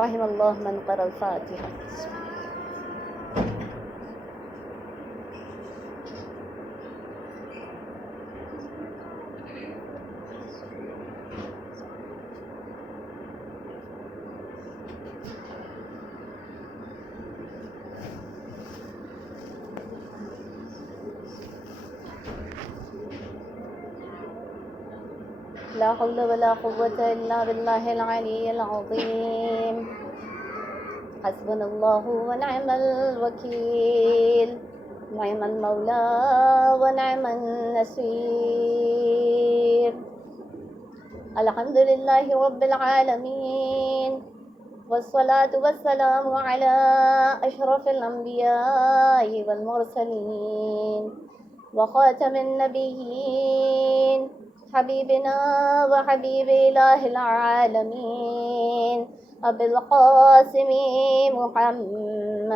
رحم الله من قرأ الفاتحة. لا حول ولا قوة إلا بالله العلي العظيم. حسبنا الله ونعم الوكيل، نعم المولى ونعم النصير. الحمد لله رب العالمين، والصلاة والسلام على أشرف الأنبياء والمرسلين وخاتم النبيين، حبيبنا وحبيب إله العالمين أبي القاسم محمد.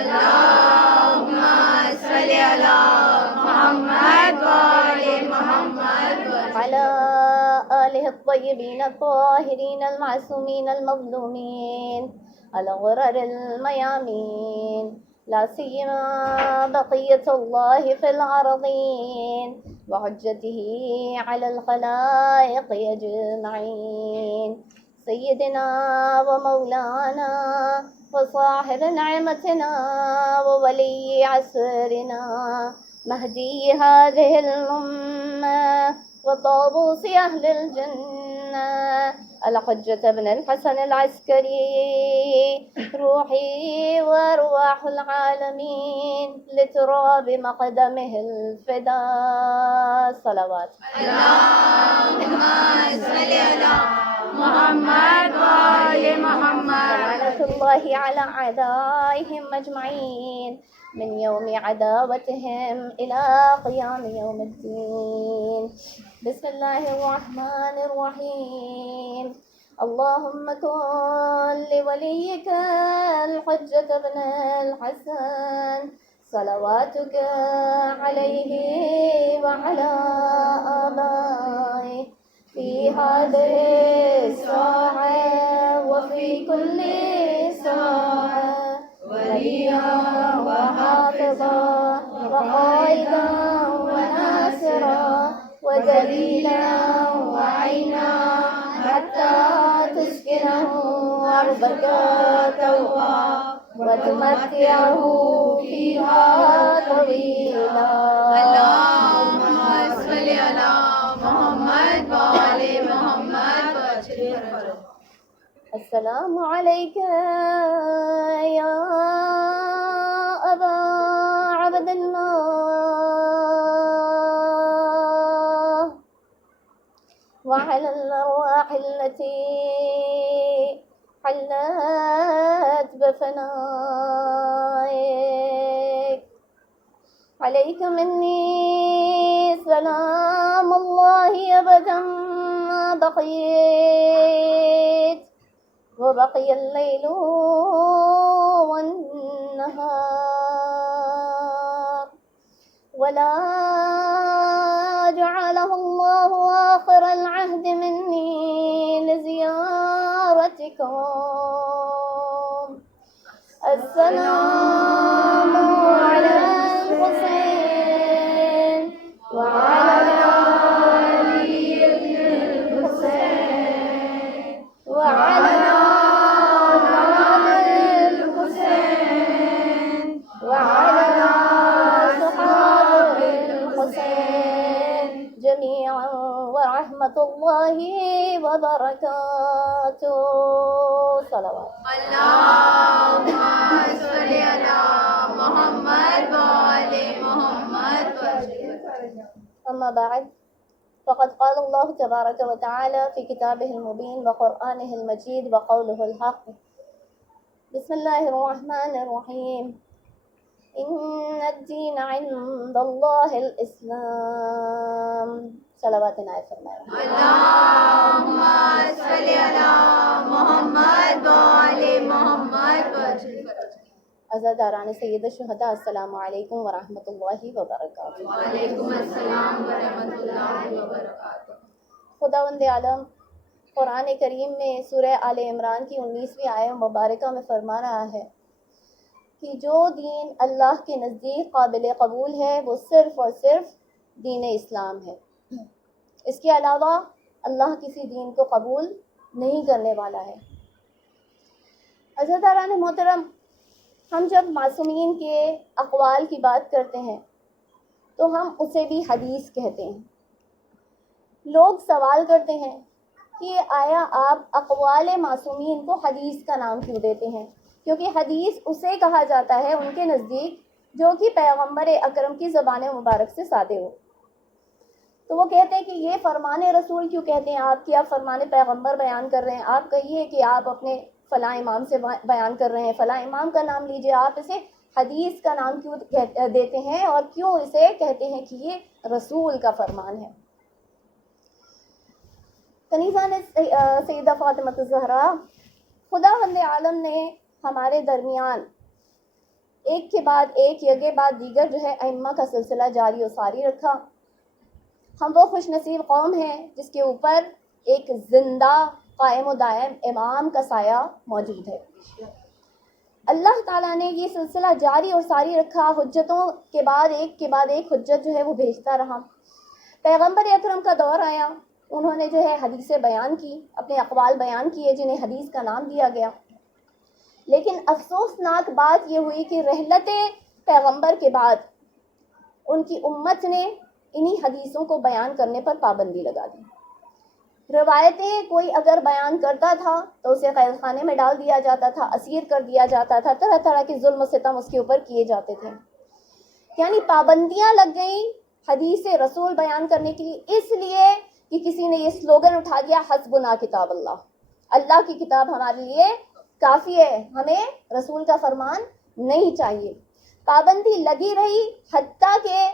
اللهم صل على محمد وآل محمد على آله الطيبين الطاهرين المعصومين المظلومين الغرر الميامين، لا سيما بقية الله في الأرضين وحجته على الخلائق أجمعين، سيدنا ومولانا وصاحب نعمتنا وولي عصرنا، مهدي هذه الأمة وطاووس أهل الجنة، الحجة بن الحسن العسكري، روحي وأرواح العالمين لتراب مقدمه الفداء. صلوات. اللهم صل على محمد وآل محمد. لعنة الله على أعدائهم أجمعين من يوم عداوتهم إلى قيام يوم الدين. بسم الله الرحمن الرحيم. اللهم كن لوليك الحجة بن الحسن صلواتك عليه وعلى آبائه في هذه الساعة وفي كل ساعة، وليا وحافظا وقائدا وناصرا ودليلا وعينا، حتى تسكنه أرضك طوعا وتمتعه فيها طويلا. اللهم صل على محمد وآل محمد. السلام عليك يا أبا عبد الله، وعلى الأرواح التي حلت بفنائك. عليك مني سلام الله أبدا ما بقيت، وبقي الليل والنهار، ولا جعله الله آخر العهد مني لزيارتكم. السلام على الحسين وعلى علي بن الحسين وعلى محمد الحسين وعلى صحابة الحسين جميعا، ورحمة الله وبركاته. صلوات. اللهم صل على محمد وآل محمد. أما بعد، فقد قال الله تبارك وتعالى في كتابه المبين وقرآنه المجيد وقوله الحق. بسم الله الرحمن الرحيم. إن الدين عند الله الإسلام. صلواتنا على فرمان. اللهم صل على محمد وآل محمد. عزاداران سید الشہداء، السلام علیکم ورحمۃ اللہ وبرکاتہ۔ وعلیکم السلام ورحمۃ اللہ وبرکاتہ۔ خداوند عالم قرآن کریم میں سورہ آل عمران کی 19ویں آیہ مبارکہ میں فرما رہا ہے کہ جو دین اللہ کے نزدیک قابل قبول ہے وہ صرف اور صرف دین اسلام ہے، اس کے علاوہ اللہ کسی دین کو قبول نہیں کرنے والا ہے۔ عزاداران محترم، ہم جب معصومین کے اقوال کی بات کرتے ہیں تو ہم اسے بھی حدیث کہتے ہیں۔ لوگ سوال کرتے ہیں کہ آیا آپ اقوال معصومین کو حدیث کا نام کیوں دیتے ہیں؟ کیونکہ حدیث اسے کہا جاتا ہے ان کے نزدیک جو کہ پیغمبر اکرم کی زبان مبارک سے صادر ہو۔ تو وہ کہتے ہیں کہ یہ فرمان رسول کیوں کہتے ہیں آپ، کہ آپ فرمان پیغمبر بیان کر رہے ہیں؟ آپ کہیے کہ آپ اپنے فلاں امام سے بیان کر رہے ہیں، فلاں امام کا نام لیجئے، آپ اسے حدیث کا نام کیوں دیتے ہیں اور کیوں اسے کہتے ہیں کہ یہ رسول کا فرمان ہے؟ کنیزہ نے سیدہ فاطمہ الزہرا، خداوند عالم نے ہمارے درمیان ایک کے بعد ایک یگے بعد دیگر جو ہے ائمہ کا سلسلہ جاری و ساری رکھا۔ ہم وہ خوش نصیب قوم ہیں جس کے اوپر ایک زندہ قائم و دائم امام کا سایہ موجود ہے۔ اللہ تعالیٰ نے یہ سلسلہ جاری اور ساری رکھا، حجتوں کے بعد ایک حجت جو ہے وہ بھیجتا رہا۔ پیغمبر اکرم کا دور آیا، انہوں نے جو ہے حدیثیں بیان کی، اپنے اقوال بیان کیے جنہیں حدیث کا نام دیا گیا۔ لیکن افسوسناک بات یہ ہوئی کہ رحلت پیغمبر کے بعد ان کی امت نے انہی حدیثوں کو بیان کرنے پر پابندی لگا دی۔ روایتیں کوئی اگر بیان کرتا تھا تو اسے قید خانے میں ڈال دیا جاتا تھا، اسیر کر دیا جاتا تھا، طرح طرح کے ظلم و ستم اس کے اوپر کیے جاتے تھے۔ یعنی پابندیاں لگ گئیں حدیث رسول بیان کرنے کے لیے، اس لیے کہ کسی نے یہ سلوگن اٹھا دیا، حسبنا کتاب اللہ، اللہ کی کتاب ہمارے لیے کافی ہے، ہمیں رسول کا فرمان نہیں چاہیے۔ پابندی لگی رہی حتیٰ کہ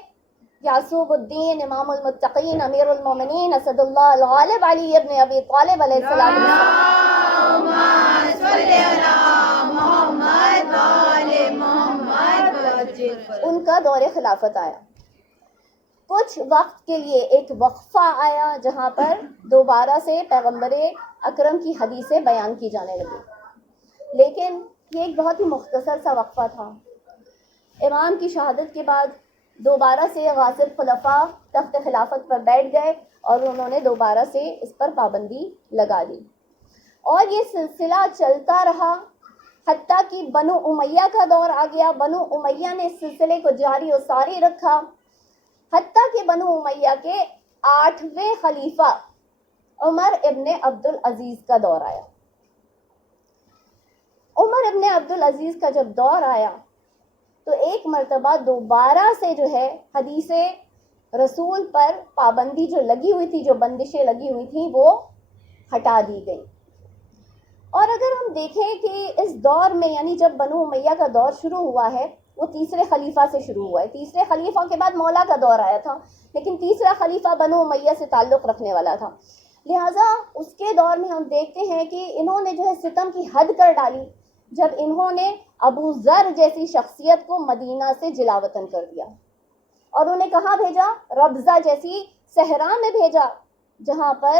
یعصوب الدین امام المتقین امیر المومنین اسد اللہ الغالب علی ابن ابی طالب علیہ السلام ان کا دور خلافت آیا۔ کچھ وقت کے لیے ایک وقفہ آیا جہاں پر دوبارہ سے پیغمبر اکرم کی حدیثیں بیان کی جانے لگی، لیکن یہ ایک بہت ہی مختصر سا وقفہ تھا۔ امام کی شہادت کے بعد دوبارہ سے غاصب خلفاء تخت خلافت پر بیٹھ گئے اور انہوں نے دوبارہ سے اس پر پابندی لگا دی، اور یہ سلسلہ چلتا رہا حتیٰ کہ بنو امیہ کا دور آ گیا۔ بنو امیہ نے اس سلسلے کو جاری و ساری رکھا حتیٰ کہ بنو امیہ کے 8ویں خلیفہ عمر ابن عبدالعزیز کا دور آیا۔ عمر ابن عبدالعزیز کا جب دور آیا تو ایک مرتبہ دوبارہ سے جو ہے حدیث رسول پر پابندی جو لگی ہوئی تھی، جو بندشیں لگی ہوئی تھیں، وہ ہٹا دی گئی۔ اور اگر ہم دیکھیں کہ اس دور میں یعنی جب بنو امیہ کا دور شروع ہوا ہے وہ تیسرے خلیفہ سے شروع ہوا ہے۔ تیسرے خلیفہ کے بعد مولا کا دور آیا تھا، لیکن تیسرا خلیفہ بنو امیہ سے تعلق رکھنے والا تھا، لہٰذا اس کے دور میں ہم دیکھتے ہیں کہ انہوں نے جو ہے ستم کی حد کر ڈالی جب انہوں نے ابو ذر جیسی شخصیت کو مدینہ سے جلا وطن کر دیا اور انہیں کہاں بھیجا؟ ربضہ جیسی صحرا میں بھیجا، جہاں پر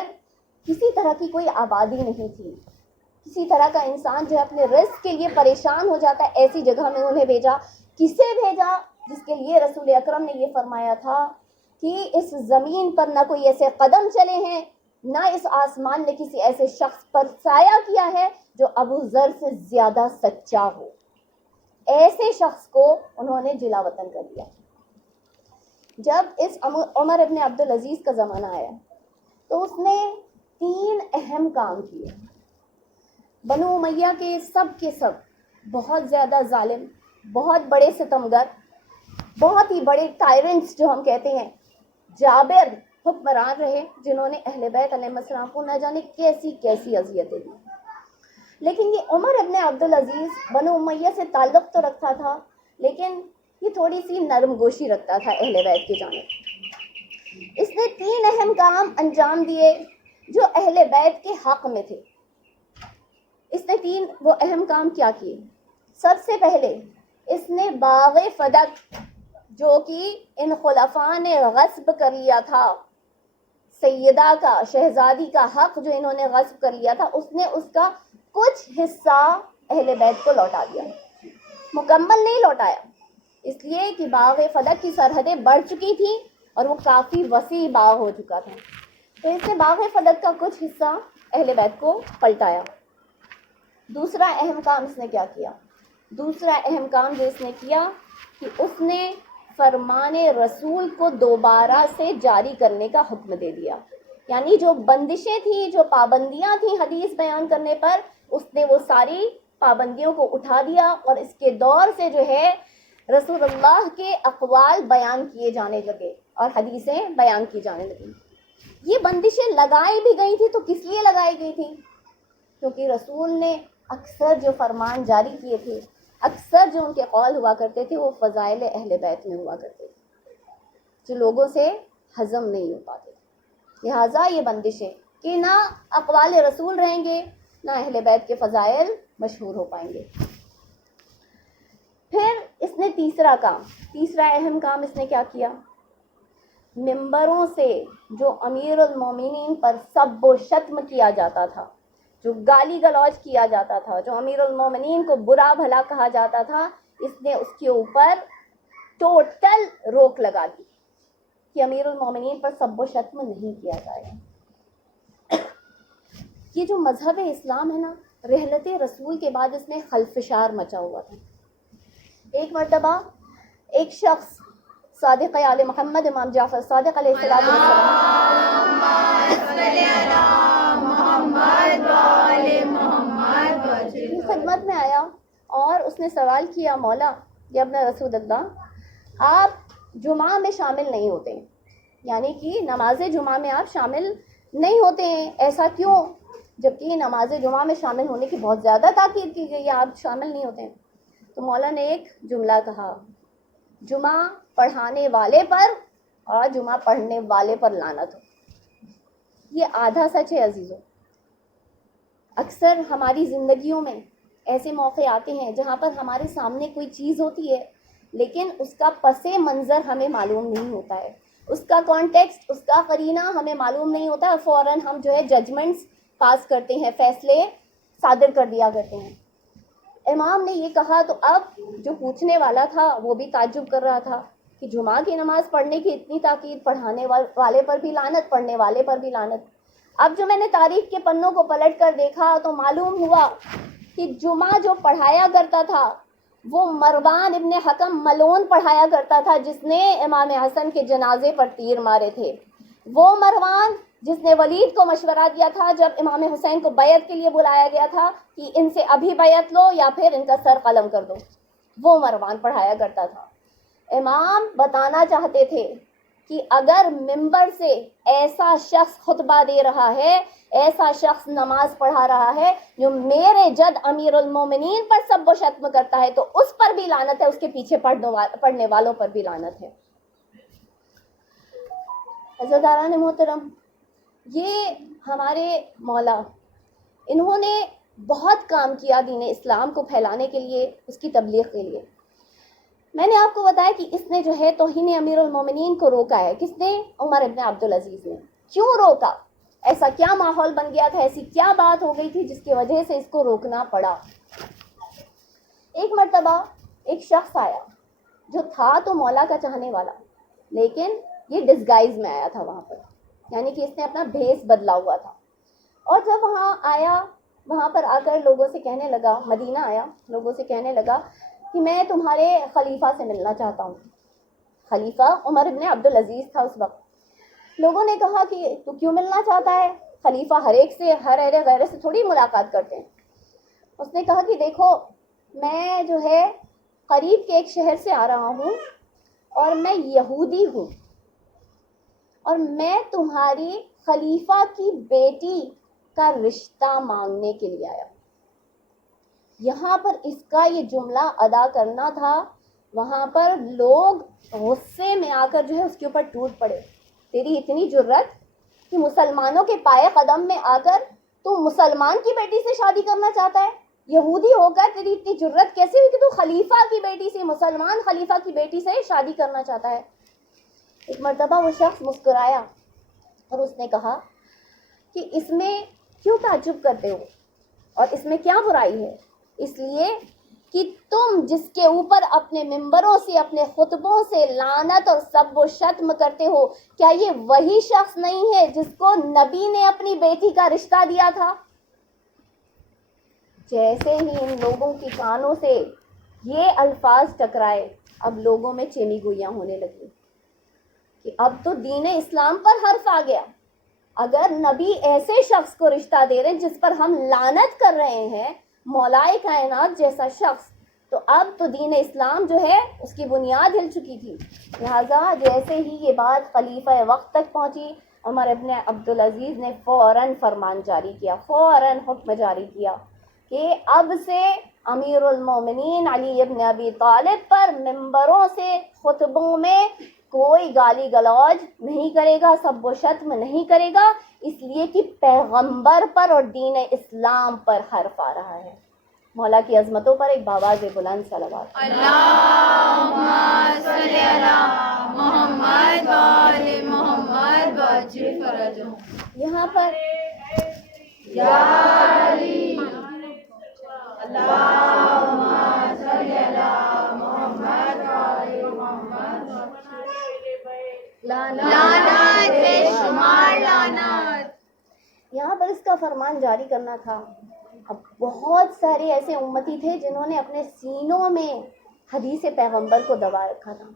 کسی طرح کی کوئی آبادی نہیں تھی، کسی طرح کا انسان جو اپنے رزق کے لیے پریشان ہو جاتا ہے، ایسی جگہ میں انہیں بھیجا۔ کسے بھیجا؟ جس کے لیے رسول اکرم نے یہ فرمایا تھا کہ اس زمین پر نہ کوئی ایسے قدم چلے ہیں، نہ اس آسمان نے کسی ایسے شخص پر سایہ کیا ہے جو ابو ذر سے زیادہ سچا ہو۔ ایسے شخص کو انہوں نے جلا وطن کر دیا۔ جب اس عمر ابن عبدالعزیز کا زمانہ آیا تو اس نے 3 اہم کام کیے۔ بنو امیہ کے سب بہت زیادہ ظالم، بہت بڑے ستمگر، بہت ہی بڑے ٹائرنٹس جو ہم کہتے ہیں، جابر حکمران رہے، جنہوں نے اہل بیت علیہ السلام کو نہ جانے کیسی کیسی اذیتیں دی۔ لیکن یہ عمر ابن عبدالعزیز بنو امیہ سے تعلق تو رکھتا تھا، لیکن یہ تھوڑی سی نرم گوشی رکھتا تھا اہل بیت کی جانب۔ اس نے 3 اہم کام انجام دیے جو اہل بیت کے حق میں تھے۔ اس نے 3 وہ اہم کام کیا کیے؟ سب سے پہلے اس نے باغ فدق جو کہ ان خلفاء نے غصب کر لیا تھا، سیدہ کا، شہزادی کا حق جو انہوں نے غصب کر لیا تھا، اس نے اس کا کچھ حصہ اہل بیت کو لوٹا دیا، مکمل نہیں لوٹایا، اس لیے کہ باغ فدق کی سرحدیں بڑھ چکی تھیں اور وہ کافی وسیع باغ ہو چکا تھا، تو اس نے باغ فدق کا کچھ حصہ اہل بیت کو پلٹایا۔ دوسرا اہم کام اس نے کیا کیا؟ دوسرا اہم کام جو اس نے کیا کہ اس نے فرمان رسول کو دوبارہ سے جاری کرنے کا حکم دے دیا، یعنی جو بندشیں تھیں، جو پابندیاں تھیں حدیث بیان کرنے پر، اس نے وہ ساری پابندیوں کو اٹھا دیا اور اس کے دور سے جو ہے رسول اللہ کے اقوال بیان کیے جانے لگے اور حدیثیں بیان کی جانے لگیں۔ یہ بندشیں لگائی بھی گئی تھی تو کس لیے لگائی گئی تھی؟ کیونکہ رسول نے اکثر جو فرمان جاری کیے تھے، اکثر جو ان کے قول ہوا کرتے تھے، وہ فضائل اہل بیت میں ہوا کرتے تھے جو لوگوں سے ہضم نہیں ہو پاتے، لہٰذا یہ بندشیں کہ نہ اقوال رسول رہیں گے، نہ اہل بیت کے فضائل مشہور ہو پائیں گے۔ پھر اس نے تیسرا اہم کام اس نے کیا کیا؟ ممبروں سے جو امیر المومنین پر سب و شتم کیا جاتا تھا، جو گالی گلوچ کیا جاتا تھا، جو امیر المومنین کو برا بھلا کہا جاتا تھا، اس نے اس کے اوپر ٹوٹل روک لگا دی کہ امیر المومنین پر سب و شتم نہیں کیا جائے گا۔ یہ جو مذہب اسلام ہے نا، رحلت رسول کے بعد اس میں خلفشار مچا ہوا تھا۔ ایک مرتبہ ایک شخص صادق آل محمد امام جعفر صادق علیہ السلام کی خدمت میں آیا اور اس نے سوال کیا، مولا یا ابن رسول اللہ، آپ جمعہ میں شامل نہیں ہوتے ہیں، یعنی کہ نماز جمعہ میں آپ شامل نہیں ہوتے ہیں، ایسا کیوں؟ جبکہ نماز جمعہ میں شامل ہونے کی بہت زیادہ تاکید کی گئی ہے، آپ شامل نہیں ہوتے ہیں۔ تو مولا نے ایک جملہ کہا، جمعہ پڑھانے والے پر اور جمعہ پڑھنے والے پر لعنت ہو۔ یہ آدھا سچ ہے عزیزوں۔ اکثر ہماری زندگیوں میں ایسے موقع آتے ہیں جہاں پر ہمارے سامنے کوئی چیز ہوتی ہے لیکن اس کا پس منظر ہمیں معلوم نہیں ہوتا ہے، اس کا کانٹیکسٹ، اس کا قرینہ ہمیں معلوم نہیں ہوتا، اور فوراً ہم جو ہے ججمنٹس پاس کرتے ہیں، فیصلے صادر کر دیا کرتے ہیں۔ امام نے یہ کہا تو اب جو پوچھنے والا تھا وہ بھی تعجب کر رہا تھا کہ جمعہ کی نماز پڑھنے کی اتنی تاکید، پڑھانے والے پر بھی لعنت، پڑھنے والے پر بھی لعنت۔ اب جو میں نے تاریخ کے پنوں کو پلٹ کر دیکھا تو معلوم ہوا کہ جمعہ جو پڑھایا کرتا تھا وہ مروان ابن حکم ملعون پڑھایا کرتا تھا، جس نے امام حسن کے جنازے پر تیر مارے تھے۔ وہ مروان جس نے ولید کو مشورہ دیا تھا جب امام حسین کو بیعت کے لیے بلایا گیا تھا کہ ان سے ابھی بیعت لو یا پھر ان کا سر قلم کر دو، وہ مروان پڑھایا کرتا تھا۔ امام بتانا چاہتے تھے کہ اگر ممبر سے ایسا شخص خطبہ دے رہا ہے، ایسا شخص نماز پڑھا رہا ہے جو میرے جد امیر المومنین پر سب و شتم کرتا ہے، تو اس پر بھی لعنت ہے، اس کے پیچھے پڑھنے والوں پر بھی لعنت ہے۔ عزیزان محترم، یہ ہمارے مولا، انہوں نے بہت کام کیا دین اسلام کو پھیلانے کے لیے، اس کی تبلیغ کے لیے۔ میں نے آپ کو بتایا کہ اس نے جو ہے توہین امیر المومنین کو روکا ہے۔ کس نے؟ عمر ابن عبدالعزیز نے۔ کیوں روکا؟ ایسا کیا ماحول بن گیا تھا، ایسی کیا بات ہو گئی تھی جس کی وجہ سے اس کو روکنا پڑا؟ ایک مرتبہ ایک شخص آیا جو تھا تو مولا کا چاہنے والا، لیکن یہ ڈسگائز میں آیا تھا وہاں پر، یعنی کہ اس نے اپنا بھیس بدلا ہوا تھا، اور جب وہاں آیا، وہاں پر آ کر لوگوں سے کہنے لگا، مدینہ آیا، لوگوں سے کہنے لگا کہ میں تمہارے خلیفہ سے ملنا چاہتا ہوں۔ خلیفہ عمر ابن عبدالعزیز تھا اس وقت۔ لوگوں نے کہا کہ تو کیوں ملنا چاہتا ہے؟ خلیفہ ہر ایک سے، ہر اہل غیرہ سے تھوڑی ملاقات کرتے ہیں۔ اس نے کہا کہ دیکھو، میں جو ہے قریب کے ایک شہر سے آ رہا ہوں اور میں یہودی ہوں، اور میں تمہاری خلیفہ کی بیٹی کا رشتہ مانگنے کے لیے آیا ہوں۔ یہاں پر اس کا یہ جملہ ادا کرنا تھا، وہاں پر لوگ غصے میں آ کر جو ہے اس کے اوپر ٹوٹ پڑے۔ تیری اتنی جرت کہ مسلمانوں کے پائے قدم میں آ کر تو مسلمان کی بیٹی سے شادی کرنا چاہتا ہے؟ یہودی ہو کر تیری اتنی جرت کیسے ہوئی کہ تو خلیفہ کی بیٹی سے، مسلمان خلیفہ کی بیٹی سے شادی کرنا چاہتا ہے؟ ایک مرتبہ وہ شخص مسکرایا اور اس نے کہا کہ اس میں کیوں تعجب کرتے ہو اور اس میں کیا برائی ہے؟ اس لیے کہ تم جس کے اوپر اپنے ممبروں سے، اپنے خطبوں سے لعنت اور سب و شتم کرتے ہو، کیا یہ وہی شخص نہیں ہے جس کو نبی نے اپنی بیٹی کا رشتہ دیا تھا؟ جیسے ہی ان لوگوں کی کانوں سے یہ الفاظ ٹکرائے، اب لوگوں میں چینی گوئیاں ہونے لگی کہ اب تو دین اسلام پر حرف آ گیا۔ اگر نبی ایسے شخص کو رشتہ دے رہے ہیں جس پر ہم لعنت کر رہے ہیں، مولائے کائنات جیسا شخص، تو اب تو دین اسلام جو ہے اس کی بنیاد ہل چکی تھی۔ لہٰذا جیسے ہی یہ بات خلیفہ وقت تک پہنچی، عمر ابن عبدالعزیز نے فوراً فرمان جاری کیا، فوراً حکم جاری کیا کہ اب سے امیر المومنین علی ابن ابی طالب پر ممبروں سے خطبوں میں کوئی گالی گلوج نہیں کرے گا، سب و شتم نہیں کرے گا، اس لیے کہ پیغمبر پر اور دین اسلام پر حرف آ رہا ہے۔ مولا کی عظمتوں پر ایک باواز بلند صلوات۔ اللہم صلی علی محمد و آل محمد وعجل فرجہم۔ یہاں پر یا علی اللہم صلی علی محمد و آل محمد لعنت بے شمار لعنت۔ یہاں پر اس کا فرمان جاری کرنا تھا۔ اب بہت سارے ایسے امتی تھے جنہوں نے اپنے سینوں میں حدیث پیغمبر کو دبا رکھا تھا۔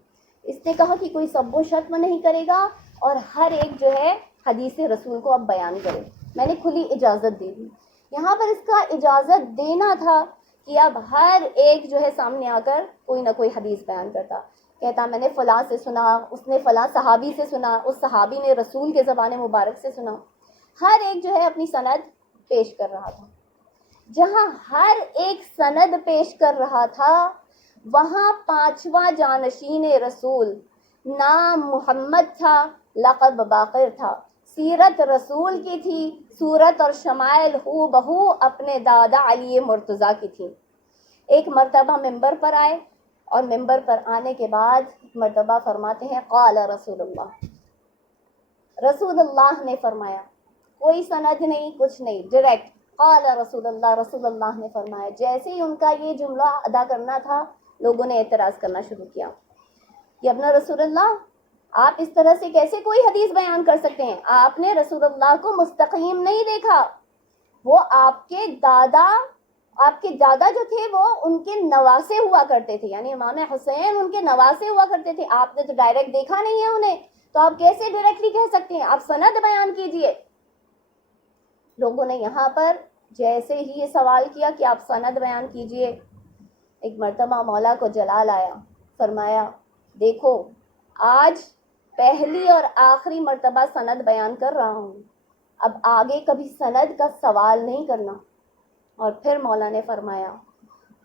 اس نے کہا کہ کوئی سب و شتم نہیں کرے گا اور ہر ایک جو ہے حدیث رسول کو اب بیان کرے۔ میں نے کھلی اجازت دے دی۔ یہاں پر اس کا اجازت دینا تھا کہ اب ہر ایک جو ہے سامنے آ کر کوئی نہ کوئی حدیث بیان کرتا، کہتا میں نے فلاں سے سنا، اس نے فلاں صحابی سے سنا، اس صحابی نے رسول کے زبان مبارک سے سنا۔ ہر ایک جو ہے اپنی سند پیش کر رہا تھا۔ جہاں ہر ایک سند پیش کر رہا تھا، وہاں پانچواں جانشین رسول، نام محمد تھا، لقب باقر تھا، سیرت رسول کی تھی، صورت اور شمائل ہو بہو اپنے دادا علی مرتضیٰ کی تھی۔ ایک مرتبہ ممبر پر آئے اور ممبر پر آنے کے بعد مرتبہ فرماتے ہیں قال رسول اللہ، رسول اللہ نے فرمایا، کوئی سند نہیں، کچھ نہیں، ڈائریکٹ قال رسول اللہ، رسول اللہ نے فرمایا۔ جیسے ہی ان کا یہ جملہ ادا کرنا تھا، لوگوں نے اعتراض کرنا شروع کیا کہ ابن رسول اللہ، آپ اس طرح سے کیسے کوئی حدیث بیان کر سکتے ہیں؟ آپ نے رسول اللہ کو مستقیم نہیں دیکھا، وہ آپ کے دادا جو تھے وہ ان کے نواسے ہوا کرتے تھے، یعنی امام حسین ان کے نواسے ہوا کرتے تھے، آپ نے تو ڈائریکٹ دیکھا نہیں ہے انہیں، تو آپ کیسے ڈائریکٹلی کہہ سکتے ہیں؟ آپ سند بیان کیجئے۔ لوگوں نے یہاں پر جیسے ہی یہ سوال کیا کہ آپ سند بیان کیجئے، ایک مرتبہ مولا کو جلال آیا، فرمایا دیکھو آج پہلی اور آخری مرتبہ سند بیان کر رہا ہوں، اب آگے کبھی سند کا سوال نہیں کرنا۔ اور پھر مولا نے فرمایا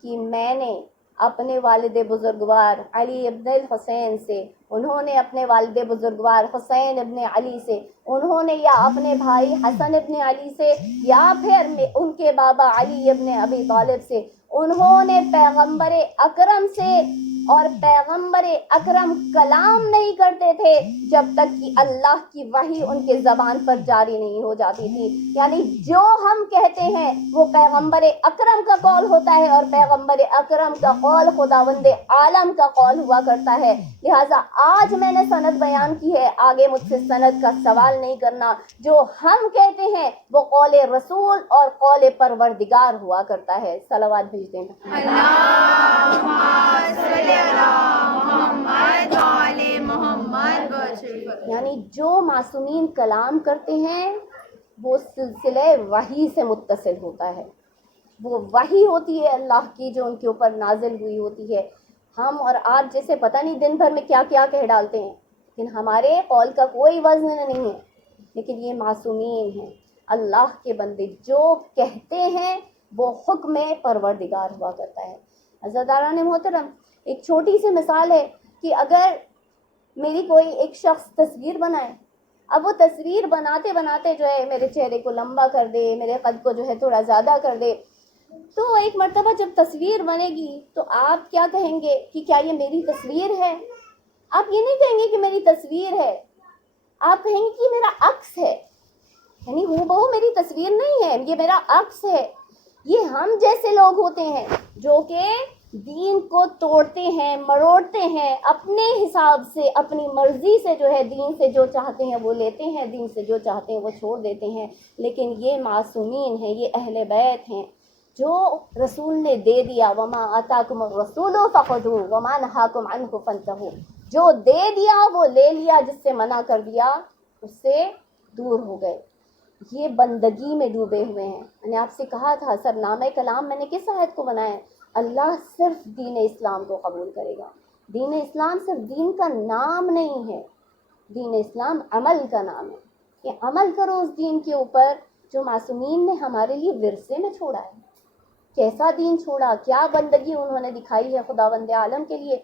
کہ میں نے اپنے والد بزرگوار علی ابن الحسین سے، انہوں نے اپنے والد بزرگوار حسین ابن علی سے، انہوں نے یا اپنے بھائی حسن ابن علی سے، یا پھر ان کے بابا علی ابن ابی طالب سے، انہوں نے پیغمبر اکرم سے، اور پیغمبر اکرم کلام نہیں کرتے تھے جب تک کہ اللہ کی وحی ان کے زبان پر جاری نہیں ہو جاتی تھی۔ یعنی جو ہم کہتے ہیں وہ پیغمبر اکرم کا قول ہوتا ہے، اور پیغمبر اکرم کا قول خداوند عالم کا قول ہوا کرتا ہے۔ لہٰذا آج میں نے سند بیان کی ہے، آگے مجھ سے سند کا سوال نہیں کرنا۔ جو ہم کہتے ہیں وہ قول رسول اور قول پروردگار ہوا کرتا ہے۔ صلوات بھیج دیں۔ اللہم صلی علی محمد و آل محمد وعجل فرجہم۔ یعنی جو معصومین کلام کرتے ہیں وہ سلسلہ وحی سے متصل ہوتا ہے، وہ وحی ہوتی ہے اللہ کی جو ان کے اوپر نازل ہوئی ہوتی ہے۔ ہم اور آپ جیسے پتہ نہیں دن بھر میں کیا کیا کہہ ڈالتے ہیں، لیکن ہمارے قول کا کوئی وزن نہیں ہے، لیکن یہ معصومین ہیں، اللہ کے بندے، جو کہتے ہیں وہ حکم پروردگار ہوا کرتا ہے۔ عزیزان محترم، ایک چھوٹی سی مثال ہے کہ اگر میری کوئی ایک شخص تصویر بنائے، اب وہ تصویر بناتے بناتے جو ہے میرے چہرے کو لمبا کر دے، میرے قد کو جو ہے تھوڑا زیادہ کر دے، تو ایک مرتبہ جب تصویر بنے گی تو آپ کیا کہیں گے کہ کیا یہ میری تصویر ہے؟ آپ یہ نہیں کہیں گے کہ میری تصویر ہے، آپ کہیں گے کہ یہ میرا عکس ہے، یعنی ہو بہو میری تصویر نہیں ہے، یہ میرا عکس ہے۔ یہ ہم جیسے لوگ ہوتے ہیں جو کہ دین کو توڑتے ہیں، مروڑتے ہیں، اپنے حساب سے اپنی مرضی سے جو ہے دین سے جو چاہتے ہیں وہ لیتے ہیں، دین سے جو چاہتے ہیں وہ چھوڑ دیتے ہیں۔ لیکن یہ معصومین ہیں، یہ اہل بیت ہیں جو رسول نے دے دیا، وما آتاکم الرسول فخذوہ وما نہاکم عنہ فانتہوا، جو دے دیا وہ لے لیا، جس سے منع کر دیا اس سے دور ہو گئے۔ یہ بندگی میں ڈوبے ہوئے ہیں۔ میں نے آپ سے کہا تھا سرنامہ کلام میں نے کس آیت کو بنایا ہے؟ اللہ صرف دین اسلام کو قبول کرے گا۔ دین اسلام صرف دین کا نام نہیں ہے، دین اسلام عمل کا نام ہے کہ عمل کرو اس دین کے اوپر جو معصومین نے ہمارے لیے ورثے میں چھوڑا ہے۔ کیسا دین چھوڑا، کیا بندگی انہوں نے دکھائی ہے خداوند عالم کے لیے۔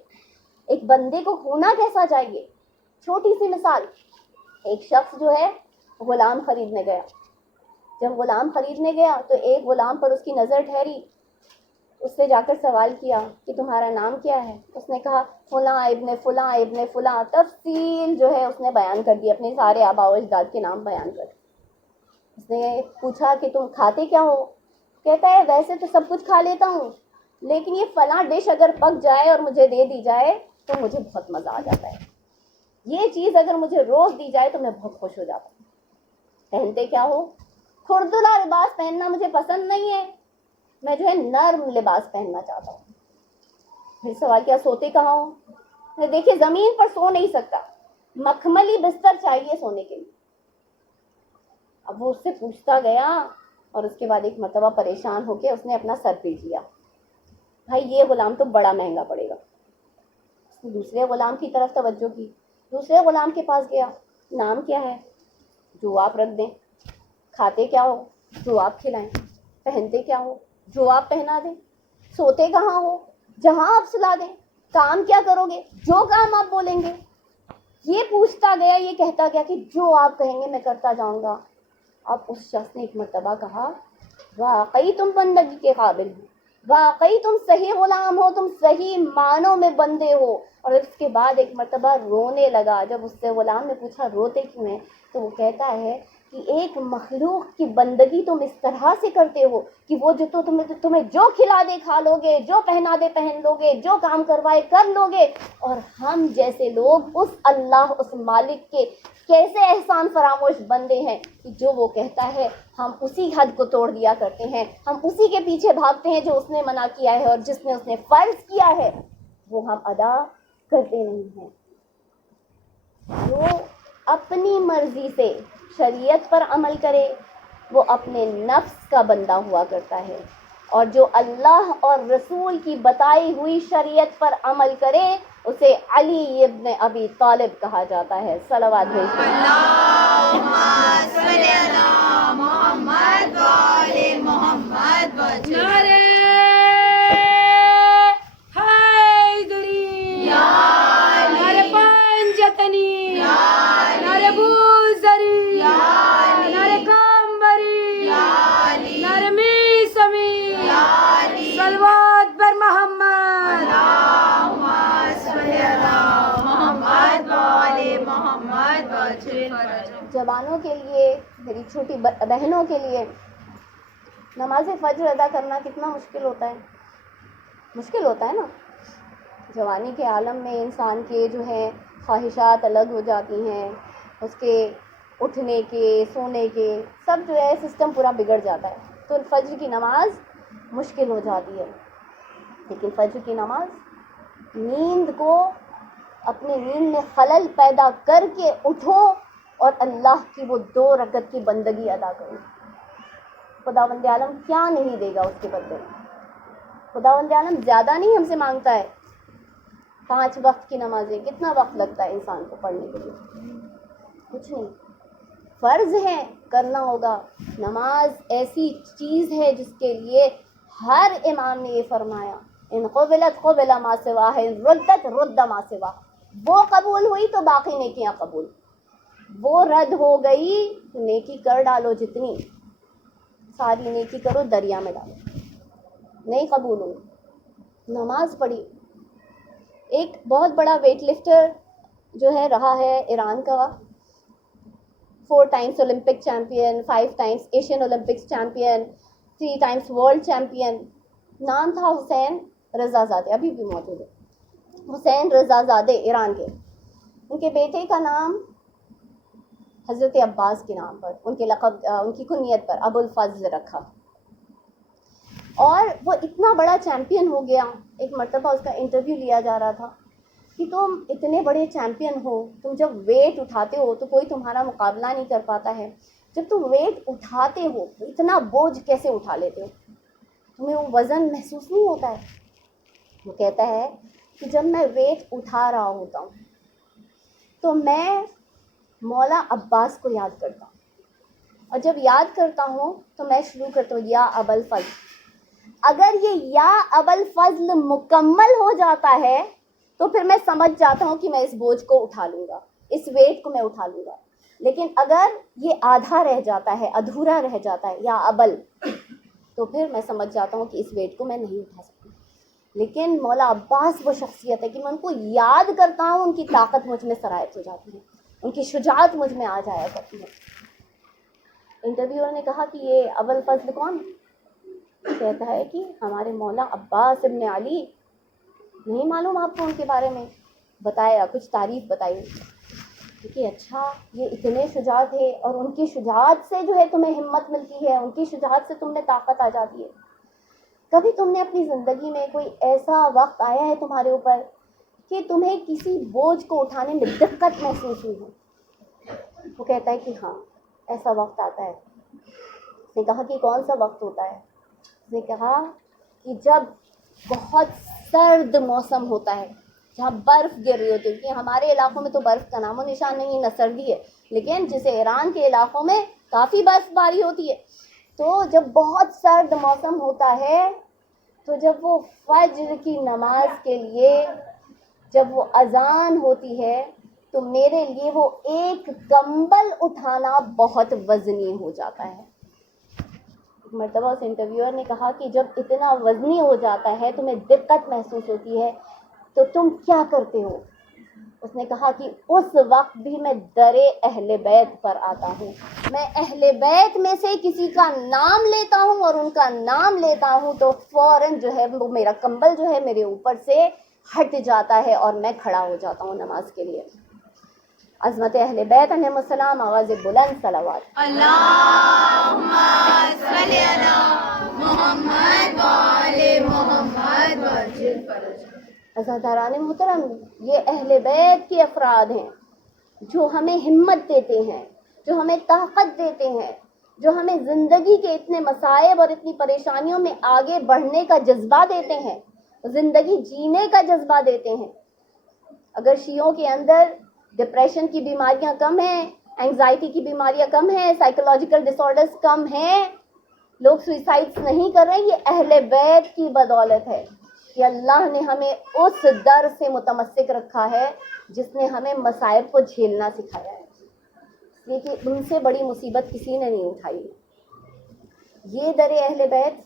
ایک بندے کو ہونا کیسا چاہیے؟ چھوٹی سی مثال، ایک شخص جو ہے غلام خریدنے گیا، جب غلام خریدنے گیا تو ایک غلام پر اس کی نظر ٹھہری، اس سے جا کر سوال کیا کہ تمہارا نام کیا ہے؟ اس نے کہا فلاں ابن فلاں ابن فلاں، تفصیل جو ہے اس نے بیان کر دی، اپنے سارے آباء و اجداد کے نام بیان کر۔ اس نے پوچھا کہ تم کھاتے کیا ہو؟ کہتا ہے ویسے تو سب کچھ کھا لیتا ہوں، لیکن یہ فلاں ڈش اگر پک جائے اور مجھے دے دی جائے تو مجھے بہت مزہ آ جاتا ہے، یہ چیز اگر مجھے روز دی جائے تو میں بہت خوش ہو جاتا ہوں۔ پہنتے کیا ہو؟ کھردلا لباس پہننا مجھے پسند نہیں ہے، میں جو ہے نرم لباس پہننا چاہتا ہوں۔ پھر سوال کیا سوتے کہاں ہو؟ دیکھیے زمین پر سو نہیں سکتا، مخملی بستر چاہیے سونے کے لیے۔ اب وہ اس سے پوچھتا گیا اور اس کے بعد ایک مرتبہ پریشان ہو کے اس نے اپنا سر پیٹ لیا، بھائی یہ غلام تو بڑا مہنگا پڑے گا۔ اس نے دوسرے غلام کی طرف توجہ کی، دوسرے غلام کے پاس گیا، نام کیا ہے؟ جو آپ رکھ دیں۔ کھاتے کیا ہو؟ جو آپ کھلائیں۔ پہنتے کیا ہو؟ جو آپ پہنا دیں۔ سوتے کہاں ہو؟ جہاں آپ سلا دیں۔ کام کیا کرو گے؟ جو کام آپ بولیں گے۔ یہ پوچھتا گیا، یہ کہتا گیا کہ جو آپ کہیں گے میں کرتا جاؤں گا۔ اب اس شخص نے ایک مرتبہ کہا واقعی تم بندگی کے قابل ہو، واقعی تم صحیح غلام ہو، تم صحیح معنوں میں بندے ہو۔ اور اس کے بعد ایک مرتبہ رونے لگا۔ جب اس سے غلام نے پوچھا روتے کیوں ہیں تو وہ کہتا ہے کہ ایک مخلوق کی بندگی تم اس طرح سے کرتے ہو کہ وہ جو تمہیں جو کھلا دے کھا لو گے، جو پہنا دے پہن لو گے، جو کام کروائے کر لو گے، اور ہم جیسے لوگ اس اللہ، اس مالک کے کیسے احسان فراموش بندے ہیں کہ جو وہ کہتا ہے ہم اسی حد کو توڑ دیا کرتے ہیں، ہم اسی کے پیچھے بھاگتے ہیں جو اس نے منع کیا ہے، اور جس نے اس نے فرض کیا ہے وہ ہم ادا کرتے نہیں ہیں۔ جو اپنی مرضی سے شریعت پر عمل کرے وہ اپنے نفس کا بندہ ہوا کرتا ہے، اور جو اللہ اور رسول کی بتائی ہوئی شریعت پر عمل کرے اسے علی ابن ابی طالب کہا جاتا ہے۔ صلوات بھیجیں۔ اللہم صلی علی محمد و آل محمد وجل۔ نعرہ حیدری، نعرہ پنجتنی، نعرہ بوزری، نعرہ کامبری، نعرہ میسمی، صلوات بر محمد۔ اللہم صلی علی محمد و آل محمد وجل۔ جوانوں کے لیے، میری چھوٹی بہنوں کے لیے نماز فجر ادا کرنا کتنا مشکل ہوتا ہے، مشکل ہوتا ہے نا۔ جوانی کے عالم میں انسان کے جو ہے خواہشات الگ ہو جاتی ہیں، اس کے اٹھنے کے، سونے کے، سب جو ہے سسٹم پورا بگڑ جاتا ہے، تو فجر کی نماز مشکل ہو جاتی ہے۔ لیکن فجر کی نماز نیند کو، اپنے نیند میں خلل پیدا کر کے اٹھو اور اللہ کی وہ 2 رکعت کی بندگی ادا کرو۔ خداوند عالم کیا نہیں دے گا اس کے بدلے؟ خداوند عالم زیادہ نہیں ہم سے مانگتا ہے۔ 5 وقت کی نمازیں کتنا وقت لگتا ہے انسان کو پڑھنے کے لیے؟ کچھ نہیں، فرض ہے، کرنا ہوگا۔ نماز ایسی چیز ہے جس کے لیے ہر امام نے یہ فرمایا ان قبلت قبل ما سواہ، ان ردت رد ما سواہ۔ وہ قبول ہوئی تو باقی نیکیاں قبول، وہ رد ہو گئی تو نیکی کر ڈالو، جتنی ساری نیکی کرو دریا میں ڈالو۔ نہیں قبول ہوئی. نماز پڑھی. ایک بہت بڑا ویٹ لفٹر جو ہے رہا ہے ایران کا, 4 Times Olympic champion, 5 Times Asian Olympics champion, 3 Times world champion. نام تھا حسین رضا زادے, ابھی بھی موجود ہے. حسین رضا زادے ایران کے. ان کے بیٹے کا نام حضرت عباس کے نام پر, ان کے لقب, ان کی کنیت پر ابو الفضل رکھا. اور وہ اتنا بڑا چیمپئن ہو گیا. ایک مرتبہ اس کا انٹرویو لیا جا رہا تھا کہ تم اتنے بڑے چیمپئن ہو, تم جب ویٹ اٹھاتے ہو تو کوئی تمہارا مقابلہ نہیں کر پاتا ہے. جب تم ویٹ اٹھاتے ہو اتنا بوجھ کیسے اٹھا لیتے ہو, تمہیں وہ وزن محسوس نہیں ہوتا ہے؟ وہ کہتا ہے کہ جب میں ویٹ اٹھا رہا ہوتا ہوں تو میں مولا عباس کو یاد کرتا ہوں, اور جب یاد کرتا ہوں تو میں شروع کرتا ہوں یا ابا الفضل. اگر یہ یا ابا الفضل مکمل ہو جاتا ہے تو پھر میں سمجھ جاتا ہوں کہ میں اس بوجھ کو اٹھا لوں گا, اس ویٹ کو میں اٹھا لوں گا. لیکن اگر یہ آدھا رہ جاتا ہے, ادھورا رہ جاتا ہے یا ابل, تو پھر میں سمجھ جاتا ہوں کہ اس ویٹ کو میں نہیں اٹھا سکتی. لیکن مولا عباس وہ شخصیت ہے کہ میں ان کو یاد کرتا ہوں, ان کی طاقت مجھ میں سرایت ہو جاتی ہے, ان کی شجاعت مجھ میں آ جایا کرتی ہے. انٹرویور نے کہا کہ یہ ابو الفضل کون ہے؟ کہتا ہے کہ ہمارے مولا عباس ابن علی. نہیں معلوم آپ کو ان کے بارے میں؟ بتایا, کچھ تعریف بتائی کہ اچھا یہ اتنے شجاع تھے, اور ان کی شجاعت سے جو ہے تمہیں ہمت ملتی ہے, ان کی شجاعت سے تم میں طاقت آ جاتی ہے. کبھی تم نے اپنی زندگی میں کوئی ایسا وقت آیا ہے تمہارے اوپر کہ تمہیں کسی بوجھ کو اٹھانے میں دقت محسوس ہوئی ہو؟ وہ کہتا ہے کہ ہاں ایسا وقت آتا ہے. اس نے کہا کہ کون سا وقت ہوتا ہے؟ اس نے کہا کہ جب بہت سرد موسم ہوتا ہے, جہاں برف گر رہی ہوتی ہے, کہ ہمارے علاقوں میں تو برف کا نام و نشان نہیں, نہ سردی ہے, لیکن جیسے ایران کے علاقوں میں کافی برف باری ہوتی ہے. تو جب بہت سرد موسم ہوتا ہے تو جب وہ فجر کی نماز کے لیے جب وہ اذان ہوتی ہے تو میرے لیے وہ ایک کمبل اٹھانا بہت وزنی ہو جاتا ہے. مرتبہ اس انٹرویور نے کہا کہ جب اتنا وزنی ہو جاتا ہے, تمہیں دقت محسوس ہوتی ہے, تو تم کیا کرتے ہو؟ اس نے کہا کہ اس وقت بھی میں در اہل بیت پر آتا ہوں, میں اہل بیت میں سے کسی کا نام لیتا ہوں, اور ان کا نام لیتا ہوں تو فوراً جو ہے وہ میرا کمبل جو ہے میرے اوپر سے ہٹ جاتا ہے, اور میں کھڑا ہو جاتا ہوں نماز کے لیے. عظمت اہل بیت علیہم السلام, آواز بلند صلوات. اللہم صلی علی محمد و آل محمد وعجل فرجہ. عزیزان محترم, یہ اہل بیت کے افراد ہیں جو ہمیں ہمت دیتے ہیں, جو ہمیں طاقت دیتے ہیں, جو ہمیں زندگی کے اتنے مصائب اور اتنی پریشانیوں میں آگے بڑھنے کا جذبہ دیتے ہیں, زندگی جینے کا جذبہ دیتے ہیں. اگر شیعوں کے اندر ڈپریشن کی بیماریاں کم ہیں, اینگزائٹی کی بیماریاں کم ہیں, سائیکولوجیکل ڈس آرڈرز کم ہیں, لوگ سوئسائڈس نہیں کر رہے, یہ اہل بیت کی بدولت ہے کہ اللہ نے ہمیں اس در سے متمسک رکھا ہے جس نے ہمیں مصائب کو جھیلنا سکھایا ہے. لیکن ان سے بڑی مصیبت کسی نے نہیں اٹھائی. یہ در اہل بیت,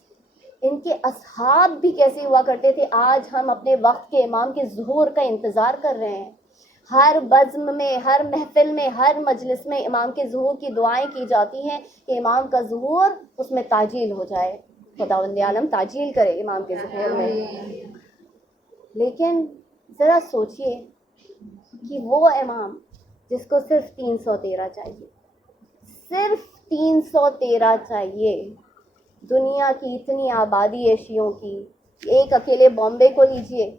ان کے اصحاب بھی کیسے ہوا کرتے تھے. آج ہم اپنے وقت کے امام کے ظہور کا انتظار کر رہے ہیں. ہر بزم میں, ہر محفل میں, ہر مجلس میں امام کے ظہور کی دعائیں کی جاتی ہیں کہ امام کا ظہور اس میں تعجیل ہو جائے, خداوند عالم تعجیل کرے امام کے ظہور میں. لیکن ذرا سوچئے کہ وہ امام جس کو صرف 313 چاہیے, صرف 313 چاہیے, دنیا کی اتنی آبادی ہے شیعوں کی, ایک اکیلے بامبے کو لیجئے,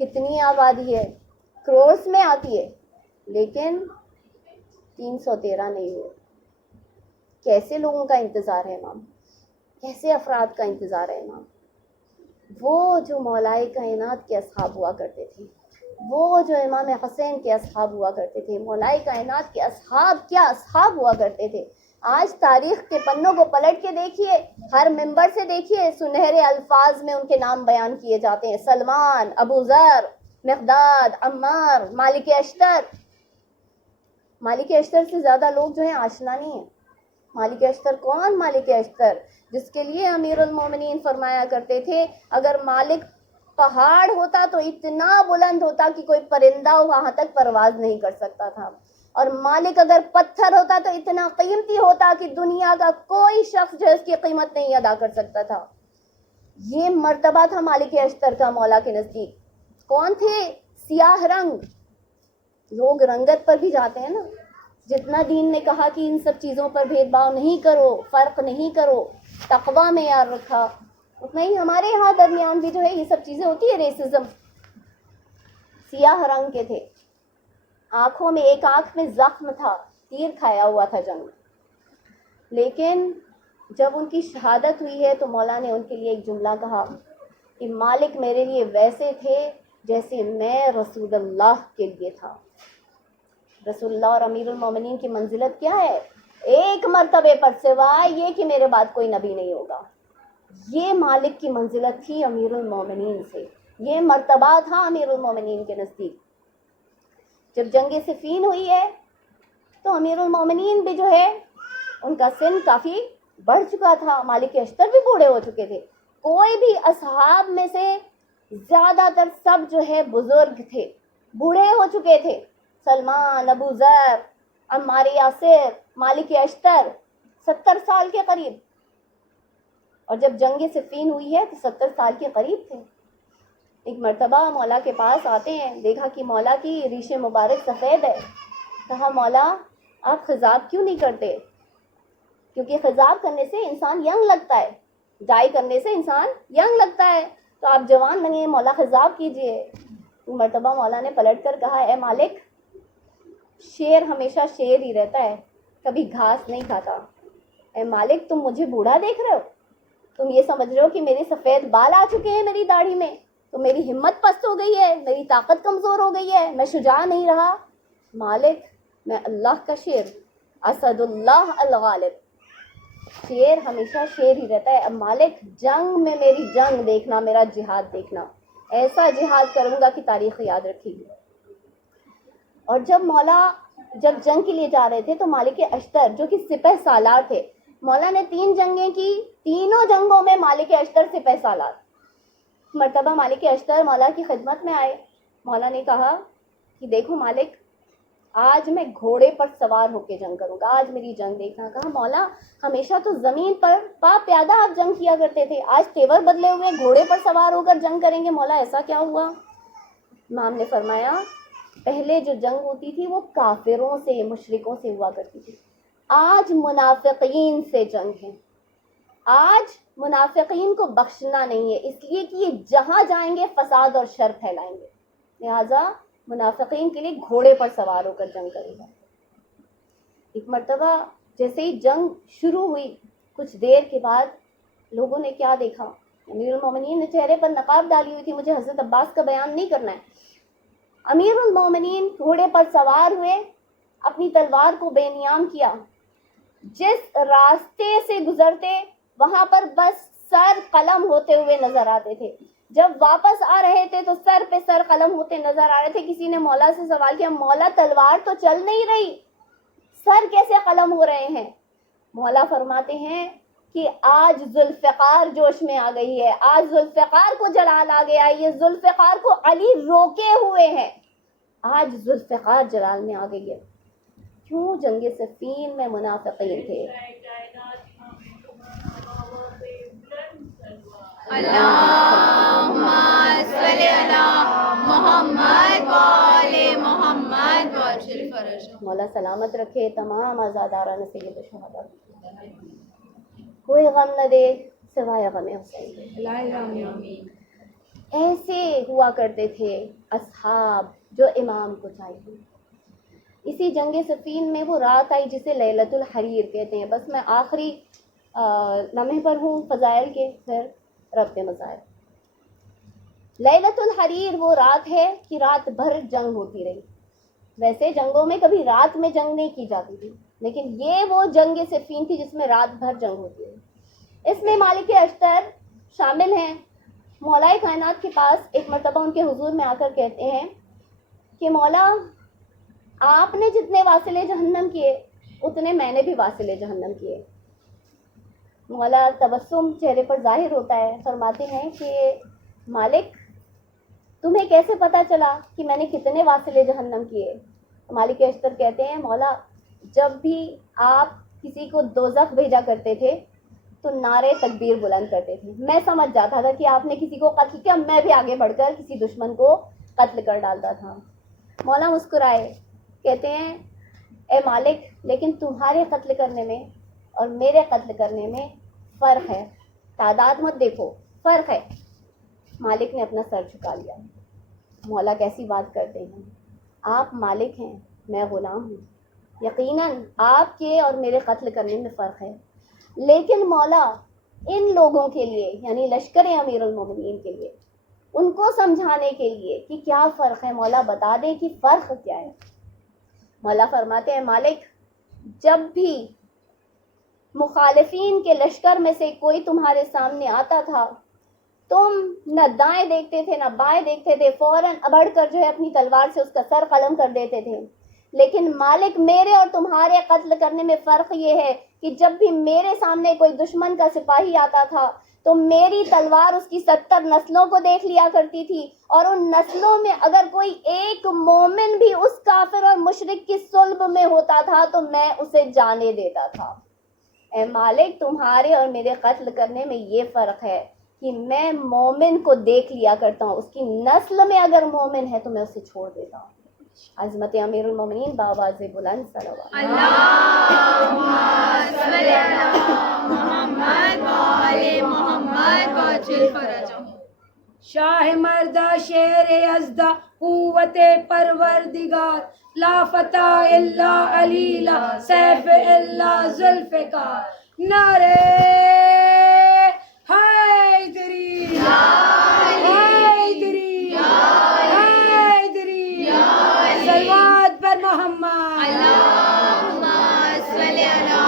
کتنی آبادی ہے, کروڑس میں آتی ہے, لیکن 313 نہیں ہو. کیسے لوگوں کا انتظار ہے امام, کیسے افراد کا انتظار ہے امام. وہ جو مولائے کائنات کے اصحاب ہوا کرتے تھے, وہ جو امام حسین کے اصحاب ہوا کرتے تھے, مولائے کائنات کے اصحاب کیا اصحاب ہوا کرتے تھے. آج تاریخ کے پنوں کو پلٹ کے دیکھیے, ہر ممبر سے دیکھیے, سنہرے الفاظ میں ان کے نام بیان کیے جاتے ہیں. سلمان, ابو ذر, مقداد, عمار, مالک اشتر. مالک اشتر سے زیادہ لوگ جو ہیں آشنا نہیں ہیں. مالک اشتر کون؟ مالک اشتر جس کے لیے امیر المومنین فرمایا کرتے تھے اگر مالک پہاڑ ہوتا تو اتنا بلند ہوتا کہ کوئی پرندہ وہاں تک پرواز نہیں کر سکتا تھا، اور مالک اگر پتھر ہوتا تو اتنا قیمتی ہوتا کہ دنیا کا کوئی شخص جو اس کی قیمت نہیں ادا کر سکتا تھا۔ یہ مرتبہ تھا مالک اشتر کا مولا کے نزدیک۔ کون تھے؟ سیاہ رنگ۔ لوگ رنگت پر بھی جاتے ہیں نا، جتنا دین نے کہا کہ ان سب چیزوں پر بھید بھاؤ نہیں کرو، فرق نہیں کرو، تقویٰ میں یار رکھا، اتنا ہی ہمارے یہاں درمیان بھی جو ہے یہ سب چیزیں ہوتی ہے، ریسزم۔ سیاہ رنگ کے تھے، آنکھوں میں ایک آنکھ میں زخم تھا، تیر کھایا ہوا تھا جنگ۔ لیکن جب ان کی شہادت ہوئی ہے تو مولا نے ان کے لیے ایک جملہ کہا کہ مالک میرے لیے ویسے تھے جیسے میں رسول اللہ کے لیے تھا۔ رسول اللہ اور امیر المومنین کی منزلت کیا ہے؟ ایک مرتبے پر سوائے یہ کہ میرے بعد کوئی نبی نہیں ہوگا، یہ مالک کی منزلت تھی امیر المومنین سے، یہ مرتبہ تھا امیر المومنین کے نزدیک۔ جب جنگ صفین ہوئی ہے تو امیر المومنین بھی جو ہے ان کا سن کافی بڑھ چکا تھا، مالک اشتر بھی بوڑھے ہو چکے تھے، کوئی بھی اصحاب میں سے زیادہ تر سب جو ہے بزرگ تھے، بوڑھے ہو چکے تھے۔ سلمان، ابو ذر، عمار یاسر، مالک اشتر 70 سال کے قریب، اور جب جنگ صفین ہوئی ہے تو 70 سال کے قریب تھے۔ ایک مرتبہ مولا کے پاس آتے ہیں، دیکھا کہ مولا کی ریش مبارک سفید ہے، کہا مولا آپ خضاب کیوں نہیں کرتے؟ کیونکہ خضاب کرنے سے انسان ینگ لگتا ہے، ڈائی کرنے سے انسان ینگ لگتا ہے، تو آپ جوان لگیں، مولا خضاب کیجئے۔ مرتبہ مولا نے پلٹ کر کہا اے مالک، شیر ہمیشہ شیر ہی رہتا ہے، کبھی گھاس نہیں کھاتا۔ اے مالک تم مجھے بوڑھا دیکھ رہے ہو، تم یہ سمجھ رہے ہو کہ میرے سفید بال آ چکے ہیں میری داڑھی میں، تو میری ہمت پست ہو گئی ہے، میری طاقت کمزور ہو گئی ہے، میں شجاع نہیں رہا؟ مالک میں اللہ کا شیر، اسد اللہ الغالب، شیر ہمیشہ شیر ہی رہتا ہے۔ اب مالک جنگ میں میری جنگ دیکھنا، میرا جہاد دیکھنا، ایسا جہاد کروں گا کہ تاریخ یاد رکھے گی۔ اور جب مولا جنگ کے لیے جا رہے تھے تو مالک اشتر جو کہ سپہ سالار تھے، مولا نے 3 جنگیں کی، تینوں جنگوں میں مالک اشتر سپہ سالار۔ مرتبہ مالک اشتر مولا کی خدمت میں آئے، مولا نے کہا کہ دیکھو مالک، آج میں گھوڑے پر سوار ہو کے جنگ کروں گا، آج میری جنگ دیکھنا۔ کہا مولا ہمیشہ تو زمین پر پا پیادہ آپ جنگ کیا کرتے تھے، آج تیور بدلے ہوئے گھوڑے پر سوار ہو کر جنگ کریں گے، مولا ایسا کیا ہوا؟ امام نے فرمایا پہلے جو جنگ ہوتی تھی وہ کافروں سے، مشرکوں سے ہوا کرتی تھی، آج منافقین سے جنگ ہے، آج منافقین کو بخشنا نہیں ہے، اس لیے کہ یہ جہاں جائیں گے فساد اور شر پھیلائیں گے، لہٰذا منافقین کے لیے گھوڑے پر سوار ہو کر جنگ کرے گا۔ ایک مرتبہ جیسے ہی جنگ شروع ہوئی، کچھ دیر کے بعد لوگوں نے کیا دیکھا؟ امیر المومنین نے چہرے پر نقاب ڈالی ہوئی تھی، مجھے حضرت عباس کا بیان نہیں کرنا ہے۔ امیر المومنین گھوڑے پر سوار ہوئے، اپنی تلوار کو بے نیام کیا، جس راستے سے گزرتے وہاں پر بس سر قلم ہوتے ہوئے نظر آتے تھے، جب واپس آ رہے تھے تو سر پہ سر قلم ہوتے نظر آ رہے تھے۔ کسی نے مولا سے سوال کیا مولا تلوار تو چل نہیں رہی، سر کیسے قلم ہو رہے ہیں؟ مولا فرماتے ہیں کہ آج ذوالفقار جوش میں آ گئی ہے، آج ذوالفقار کو جلال آ گیا، یہ ذوالفقار کو علی روکے ہوئے ہیں، آج ذوالفقار جلال میں آ گئی ہے۔ کیوں؟ جنگ صفین میں منافقین تھے۔ اللہم صلی علی محمد و آل محمد وعجل فرجہ۔ مولا سلامت رکھے تمام آزاداران سید الشہداء، کوئی غم نہ دے سوائے غم حسین۔ ایسے ہوا کرتے تھے اصحاب جو امام کو چاہیے۔ اسی جنگ صفین میں وہ رات آئی جسے لیلۃ الحریر کہتے ہیں۔ بس میں آخری لمحے پر ہوں فضائل کے، پھر ربط مظاہر۔ لیلۃ الحریر وہ رات ہے کہ رات بھر جنگ ہوتی رہی۔ ویسے جنگوں میں کبھی رات میں جنگ نہیں کی جاتی تھی، لیکن یہ وہ جنگ صفین تھی جس میں رات بھر جنگ ہوتی رہی۔ اس میں مالک اشتر شامل ہیں۔ مولا کائنات کے پاس ایک مرتبہ ان کے حضور میں آ کر کہتے ہیں کہ مولا آپ نے جتنے واصلے جہنم کیے اتنے میں نے بھی واصل جہنم کیے. مولا تبسم چہرے پر ظاہر ہوتا ہے, فرماتے ہیں کہ مالک تمہیں کیسے پتا چلا کہ میں نے کتنے واصل جہنم کیے؟ مالک اشتر کہتے ہیں مولا جب بھی آپ کسی کو دوزخ بھیجا کرتے تھے تو نعرے تکبیر بلند کرتے تھے, میں سمجھ جاتا تھا کہ آپ نے کسی کو قتل کیا, میں بھی آگے بڑھ کر کسی دشمن کو قتل کر ڈالتا تھا. مولا مسکرائے, کہتے ہیں اے مالک لیکن تمہارے قتل کرنے میں اور میرے قتل کرنے میں فرق ہے, تعداد مت دیکھو, فرق ہے. مالک نے اپنا سر جھکا لیا. مولا کیسی بات کرتے ہیں, آپ مالک ہیں میں غلام ہوں, یقیناً آپ کے اور میرے قتل کرنے میں فرق ہے, لیکن مولا ان لوگوں کے لیے یعنی لشکر امیر المومنین کے لیے ان کو سمجھانے کے لیے کہ کیا فرق ہے, مولا بتا دیں کہ فرق کیا ہے. مولا فرماتے ہیں مالک جب بھی مخالفین کے لشکر میں سے کوئی تمہارے سامنے آتا تھا تم نہ دائیں دیکھتے تھے نہ بائیں دیکھتے تھے, فوراً ابڑ کر جو ہے اپنی تلوار سے اس کا سر قلم کر دیتے تھے. لیکن مالک میرے اور تمہارے قتل کرنے میں فرق یہ ہے کہ جب بھی میرے سامنے کوئی دشمن کا سپاہی آتا تھا تو میری تلوار اس کی 70 نسلوں کو دیکھ لیا کرتی تھی, اور ان نسلوں میں اگر کوئی ایک مومن بھی اس کافر اور مشرک کی صلب میں ہوتا تھا تو میں اسے جانے دیتا تھا. اے مالک تمہارے اور میرے قتل کرنے میں یہ فرق ہے کہ میں مومن کو دیکھ لیا کرتا ہوں, اس کی نسل میں اگر مومن ہے تو میں اسے چھوڑ دیتا ہوں. عظمت امیر المومنین بآواز بلند صلوات. اللہم صلی علی محمد و آل محمد وعجل فرجہم. شاہ مردہ شیر یزدہ قوت پروردگار, لا فتح الا علی لا سیف الا ذوالفقار. نعرے حیدری حیدری حیدری, صلوات پر محمد. اللہم صلی علی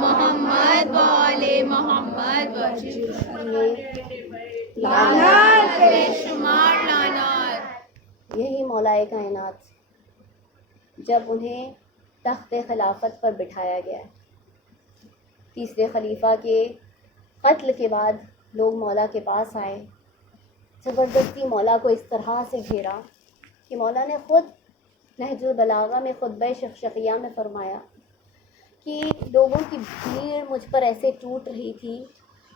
محمد و آل محمد وعجل لعنت بے شمار لعنات. یہی مولا کائنات جب انہیں تخت خلافت پر بٹھایا گیا, تیسرے خلیفہ کے قتل کے بعد لوگ مولا کے پاس آئے, زبردستی مولا کو اس طرح سے گھیرا کہ مولا نے خود نہج البلاغہ میں خطبہ شقشقیہ میں فرمایا کہ لوگوں کی بھیڑ مجھ پر ایسے ٹوٹ رہی تھی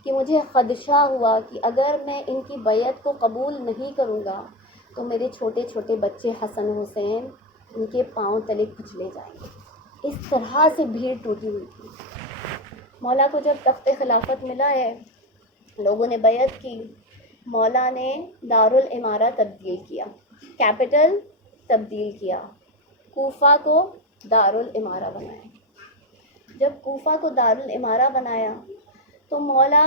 کہ مجھے خدشہ ہوا کہ اگر میں ان کی بیعت کو قبول نہیں کروں گا تو میرے چھوٹے چھوٹے بچے حسن حسین ان کے پاؤں تلے کچلے جائیں گے. اس طرح سے بھیڑ ٹوٹی ہوئی تھی. مولا کو جب تخت خلافت ملا ہے, لوگوں نے بیعت کی, مولا نے دارالامارہ تبدیل کیا, کیپٹل تبدیل کیا, کوفہ کو دارالامارہ بنایا. جب کوفہ کو دارالامارہ بنایا تو مولا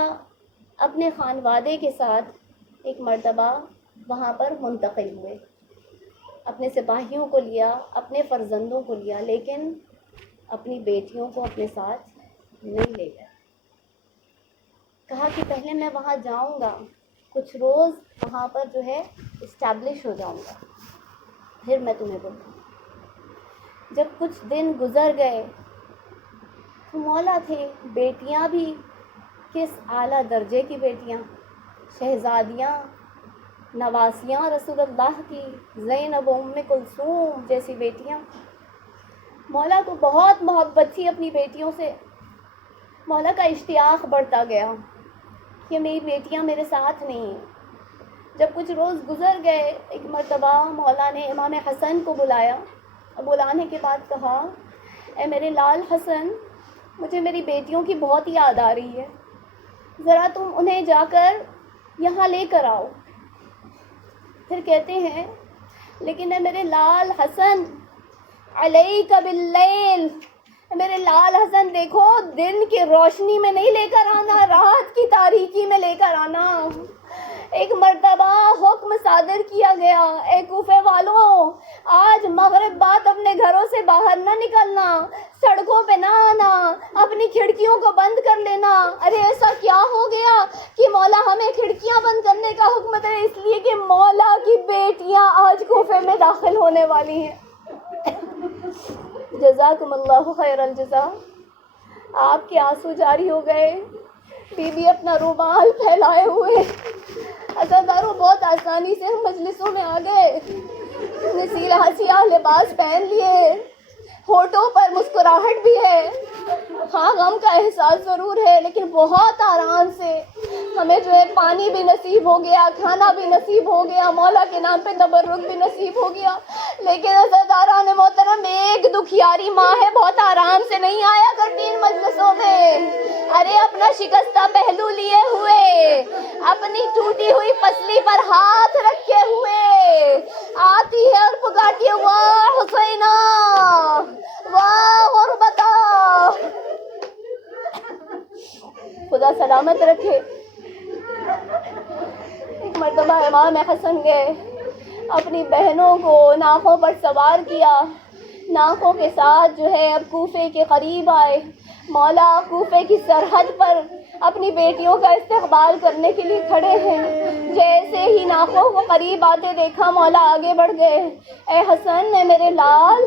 اپنے خانوادے کے ساتھ ایک مرتبہ وہاں پر منتقل ہوئے, اپنے سپاہیوں کو لیا, اپنے فرزندوں کو لیا, لیکن اپنی بیٹیوں کو اپنے ساتھ نہیں لے گئے. کہا کہ پہلے میں وہاں جاؤں گا, کچھ روز وہاں پر جو ہے اسٹیبلش ہو جاؤں گا, پھر میں تمہیں بلاؤں. جب کچھ دن گزر گئے تو مولا تھے بیٹیاں بھی کس اعلیٰ درجے کی بیٹیاں, شہزادیاں, نواسیاں رسول اللہ کی, زینب ام کلثوم جیسی بیٹیاں. مولا کو بہت محبت تھی اپنی بیٹیوں سے. مولا کا اشتیاق بڑھتا گیا کہ میری بیٹیاں میرے ساتھ نہیں ہیں. جب کچھ روز گزر گئے, ایک مرتبہ مولا نے امام حسن کو بلایا, بلانے کے بعد کہا اے میرے لال حسن, مجھے میری بیٹیوں کی بہت یاد آ رہی ہے, ذرا تم انہیں جا کر یہاں لے کر آؤ. پھر کہتے ہیں لیکن اے میرے لال حسن علیک باللیل, میرے لال حسن دیکھو دن کی روشنی میں نہیں لے کر آنا, رات کی تاریکی میں لے کر آنا. ایک مرتبہ حکم صادر کیا گیا, اے کوفے والوں, آج مغرب بعد اپنے گھروں سے باہر نہ نکلنا, سڑکوں پہ نہ آنا, اپنی کھڑکیوں کو بند کر لینا. ارے ایسا کیا ہو گیا کہ مولا ہمیں کھڑکیاں بند کرنے کا حکم دے؟ اس لیے کہ مولا کی بیٹیاں آج کوفے میں داخل ہونے والی ہیں. جزاکم اللہ خیر الجزا. آپ کے آنسو جاری ہو گئے. بی بی اپنا رومال پھیلائے ہوئے عزاداروں بہت آسانی سے ہم مجلسوں میں آ گئے. سیاہ لباس پہن لیے, ہونٹوں پر مسکراہٹ بھی ہے. ہاں غم کا احساس ضرور ہے, لیکن بہت آرام سے ہمیں جو ہے پانی بھی نصیب ہو گیا, کھانا بھی نصیب ہو گیا, مولا کے نام پہ تبرک بھی نصیب ہو گیا. لیکن عزاداران محترم, ایک دکھیاری ماں ہے, بہت آرام سے نہیں آیا کرتی ان مجلسوں میں. ارے اپنا شکستہ پہلو لیے ہوئے, اپنی ٹوٹی ہوئی پسلی پر ہاتھ رکھے ہوئے آتی ہے اور پکارتی ہے, واہ حسینہ, واہ غربتا. خدا سلامت رکھے. ایک مرتبہ امام حسن گئے, اپنی بہنوں کو ناکوں پر سوار کیا, ناکوں کے ساتھ جو ہے اب کوفے کے قریب آئے. مولا کوفے کی سرحد پر اپنی بیٹیوں کا استقبال کرنے کے لیے کھڑے ہیں. جیسے ہی ناکوں کو قریب آتے دیکھا, مولا آگے بڑھ گئے. اے حسن, اے میرے لال,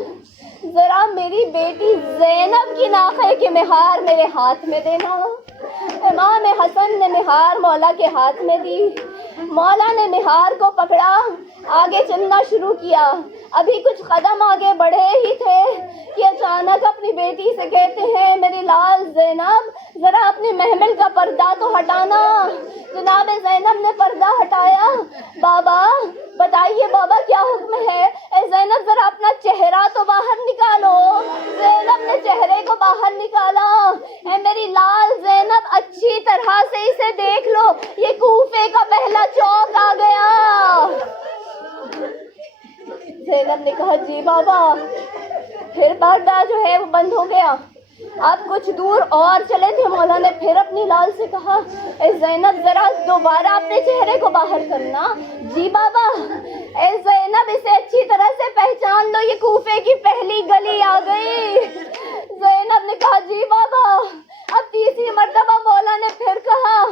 ذرا میری بیٹی زینب کی ناخے کی مہار میرے ہاتھ میں دینا. امام حسن نے مہار مولا کے ہاتھ میں دی. مولا نے مہار کو پکڑا, آگے چلنا شروع کیا. ابھی کچھ قدم آگے بڑھے ہی تھے کہ اچانک اپنی بیٹی سے کہتے ہیں, میری لال زینب, ذرا اپنے محمل کا پردہ تو ہٹانا. جناب زینب نے پردہ ہٹایا. بابا بتائیے بابا کیا حکم ہے؟ اے زینب ذرا اپنا چہرہ تو باہر نکالو. زینب نے چہرے کو باہر نکالا. اے میری لال زینب, اچھی طرح سے اسے دیکھ لو, یہ کوفے کا پہلا چوک آ گیا. زینب نے کہا, جی بابا. پھر پردہ جو ہے وہ بند ہو گیا. آپ کچھ دور اور چلے تھے, مولا نے پھر اپنی لال سے کہا, اے زینب ذرا دوبارہ اپنے چہرے کو باہر کرنا. جی بابا. اے زینب اسے اچھی طرح سے پہچان لو, یہ کوفے کی پہلی گلی آ گئی. زینب نے کہا, جی بابا. اب تیسری مرتبہ مولا نے پھر کہا,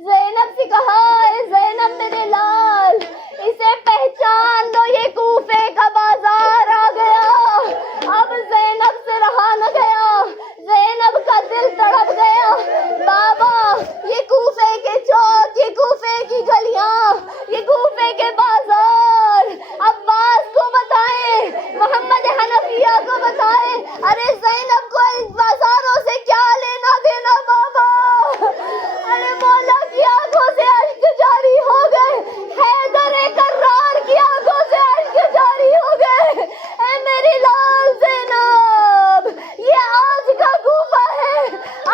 زینب سے کہا, اے زینب میرے لال, اسے پہچان لو, یہ کوفے کا بازار آ گیا. اب زینب سے رہا نہ گیا, زینب کا دل تڑپ گیا. بابا یہ کوفے کے چوک, یہ کوفے کی گلیاں, یہ کوفے کے بازار عباس کو بتائیں, محمد حنفیہ کو بتائیں. ارے زینب کو ان بازاروں سے کیا لینا دینا بابا. ارے مولا کی آنکھوں سے اشک جاری ہو گئے, حیدر کرار کی آنکھوں سے اشک جاری ہو گئے. اے میری لال زینب, یہ آج کا کوفہ ہے,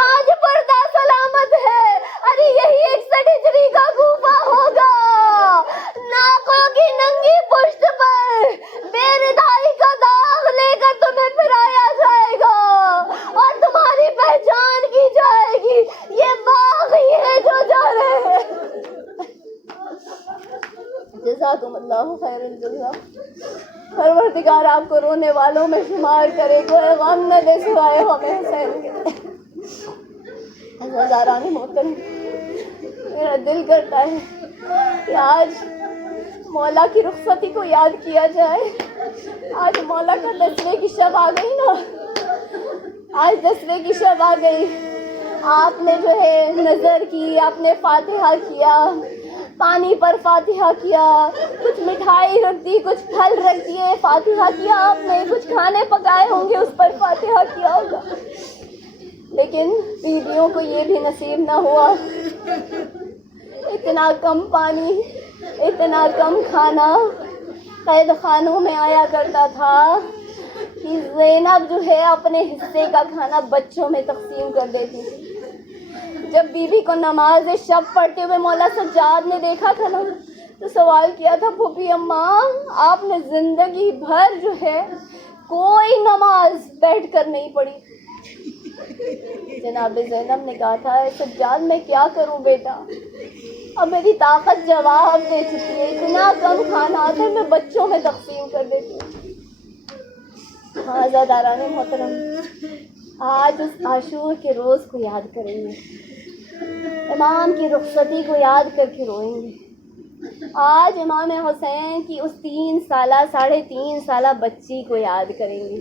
آج پردہ سلامت ہے. ارے یہی 61 ہجری کا کوفہ ہوگا. ناکوں کی ننگی پشت پر بے ردائی کا داغ لے کر تمہیں پھرایا جائے گا اور تمہاری پہچان کی جائے گی. یہ باغ ہی ہے جو جا رہے ہیں. جزاکم اللہ خیر الجزا. پروردگار آپ کو رونے والوں میں شمار کرے, کوئی غم نہ دے سوائے ہمیں حسین کے. عزیزان محترم, میرا دل کرتا ہے کہ آج مولا کی رخصتی کو یاد کیا جائے. آج مولا کا 10ویں کی شب آ گئی نا, آج 10ویں کی شب آ گئی. آپ نے جو ہے نظر کی, آپ نے فاتحہ کیا, پانی پر فاتحہ کیا, کچھ مٹھائی رکھ دی, کچھ پھل رکھ دیے, فاتحہ کیا آپ نے, کچھ کھانے پکائے ہوں گے, اس پر فاتحہ کیا ہوگا. لیکن بیویوں کو یہ بھی نصیب نہ ہوا. اتنا کم پانی, اتنا کم کھانا قید خانوں میں آیا کرتا تھا کہ زینب جو ہے اپنے حصے کا کھانا بچوں میں تقسیم کر دیتی تھی. جب بی بی کو نماز شب پڑھتے ہوئے مولا سجاد نے دیکھا تھا نا, تو سوال کیا تھا, پھوپھی اماں آپ نے زندگی بھر جو ہے کوئی نماز بیٹھ کر نہیں پڑھی. جناب زینب نے کہا تھا, سجاد میں کیا کروں بیٹا, اب میری طاقت جواب دے چکی ہے, اتنا کم کھانا آتا ہے میں بچوں میں تقسیم کر دیتی ہوں. ہاں عزیزان محترم, آج اس عاشور کے روز کو یاد کریں گے, امام کی رخصتی کو یاد کر کے روئیں گے. آج امام حسین کی اس 3 سالہ 3.5 سالہ بچی کو یاد کریں گے.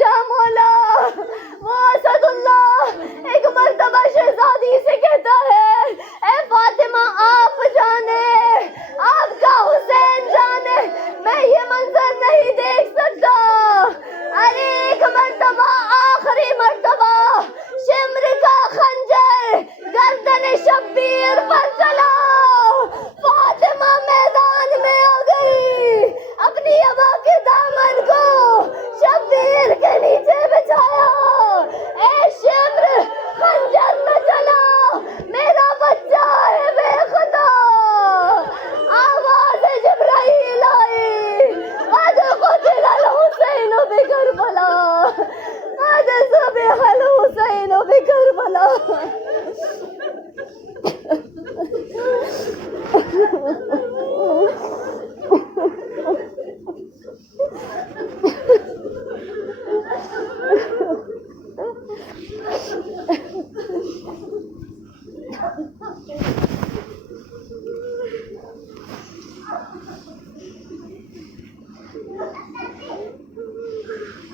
جا مولا. وہ اسد اللہ ایک مرتبہ شہزادی سے کہتا ہے اے فاطمہ آپ جانے آپ کا حسین جانے میں یہ منظر نہیں دیکھ سکتا. ارے ایک مرتبہ آخری مرتبہ شمر کا خنجر گردن شبیر پر چلا. فاطمہ میدان میں آ گئی, اپنی ابا کے دامن کو شبیر کے نیچے بچھایا. اے شمر خنجر نہ چلا, میرا بچہ ہے بے خطا. آواز جبرائیل آئی قد قتل الحسین بکربلا, قد ذبح الحسین بکربلا.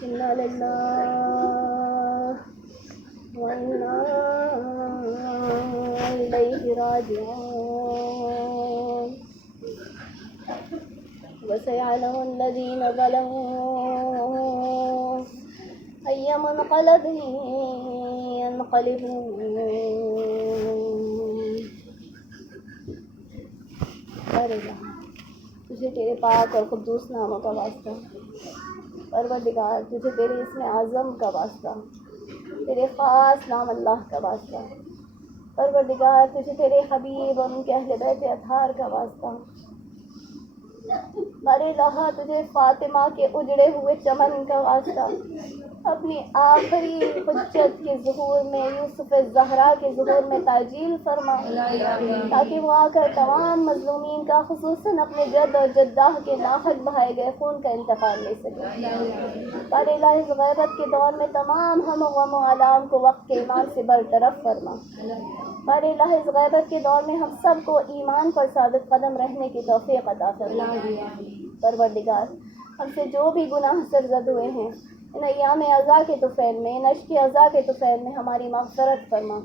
انا للہ وانا الیہ راجعون. وسيعلم الذين ظلموا أي منقلب ينقلبون. تجھے تیرے پاک اور قدوس ناموں کا واسطہ, پروردگار تجھے تیرے اسم اعظم کا واسطہ, تیرے خاص نام اللہ کا واسطہ, پروردگار تجھے تیرے حبیب اور ان کے اہل بیت اطہار کا واسطہ. ارے الہ تجھے فاطمہ کے اجڑے ہوئے چمن کا واسطہ, اپنی آخری حجت کے ظہور میں یوسف الزہرا کے ظہور میں تعجیل فرما, تاکہ وہ آ کر تمام مظلومین کا خصوصاً اپنے جد اور جدہ کے ناحق بہائے گئے خون کا انتقام لے سکے. پر الہ اس غیبت کے دور میں تمام ہم و غم و آلام کو وقت کے ایمان سے برطرف فرما. پر الہ اس غیبت کے دور میں ہم سب کو ایمان پر ثابت قدم رہنے کی توفیق عطا فرما. پروردگار ہم سے جو بھی گناہ سرزد ہوئے ہیں ان ایام عزا کے طفیل میں, ان اشک عزا کے طفیل میں ہماری مغفرت فرما.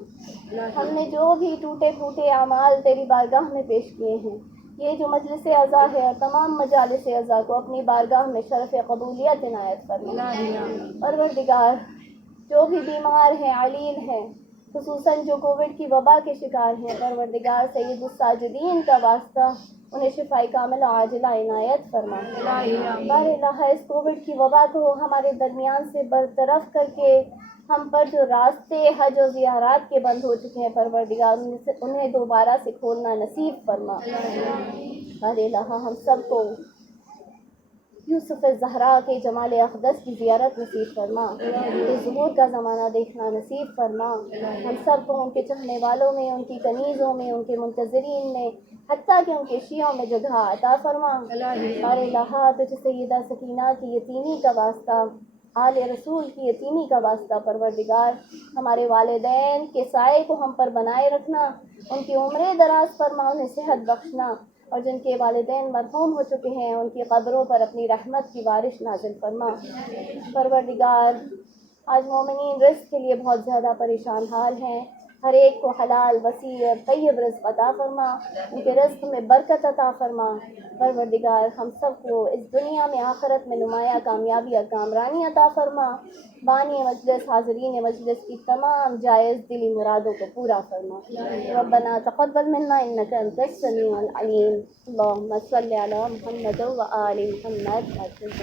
ہم نے جو بھی ٹوٹے پھوٹے اعمال تیری بارگاہ میں پیش کیے ہیں, یہ جو مجلس عزا ہے اور تمام مجالس عزا کو اپنی بارگاہ میں شرف قبولیت عنایت فرما. پروردگار جو بھی بیمار ہیں, علیل ہیں, خصوصاً جو کووڈ کی وبا کے شکار ہیں, پروردگار سید الساجدین کا واسطہ انہیں شفاء کاملہ عاجلہ عنایت فرما. بار الہ اس کووڈ کی وبا کو ہمارے درمیان سے برطرف کر کے ہم پر جو راستے حج و زیارات کے بند ہو چکے ہیں, پروردگار انہیں دوبارہ سے کھولنا نصیب فرما. بار الہ ہم سب کو یوسف الزہرا کے جمال اقدس کی زیارت نصیب فرما, ان کے ظہور کا زمانہ دیکھنا نصیب فرما. ہم سب کو ان کے چاہنے والوں میں, ان کی کنیزوں میں, ان کے منتظرین میں, حتیٰ کہ ان کے شیعوں میں جگہ عطا فرما. اور الہ تجھ سیدہ سکینہ کی یتیمی کا واسطہ, آل رسول کی یتیمی کا واسطہ, پروردگار ہمارے والدین کے سائے کو ہم پر بنائے رکھنا, ان کی عمریں دراز فرما, انہیں صحت بخشنا, اور جن کے والدین مرحوم ہو چکے ہیں ان کی قبروں پر اپنی رحمت کی بارش نازل فرما. پروردگار آج مومنین رزق کے لیے بہت زیادہ پریشان حال ہیں, ہر ایک کو حلال وسیع اور طیب رزق عطا فرما, ان کے رزق میں برکت عطا فرما. پروردگار ہم سب کو اس دنیا میں آخرت میں نمایاں کامیابی اور کامرانی عطا فرما. بانی مجلس, حاضرین مجلس کی تمام جائز دلی مرادوں کو پورا فرما. ربنا تقبل منا انک انت السمیع العلیم. اللہم صلی علی محمد و آل محمد.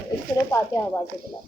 ایک سورہ فاتحہ آواز بلا.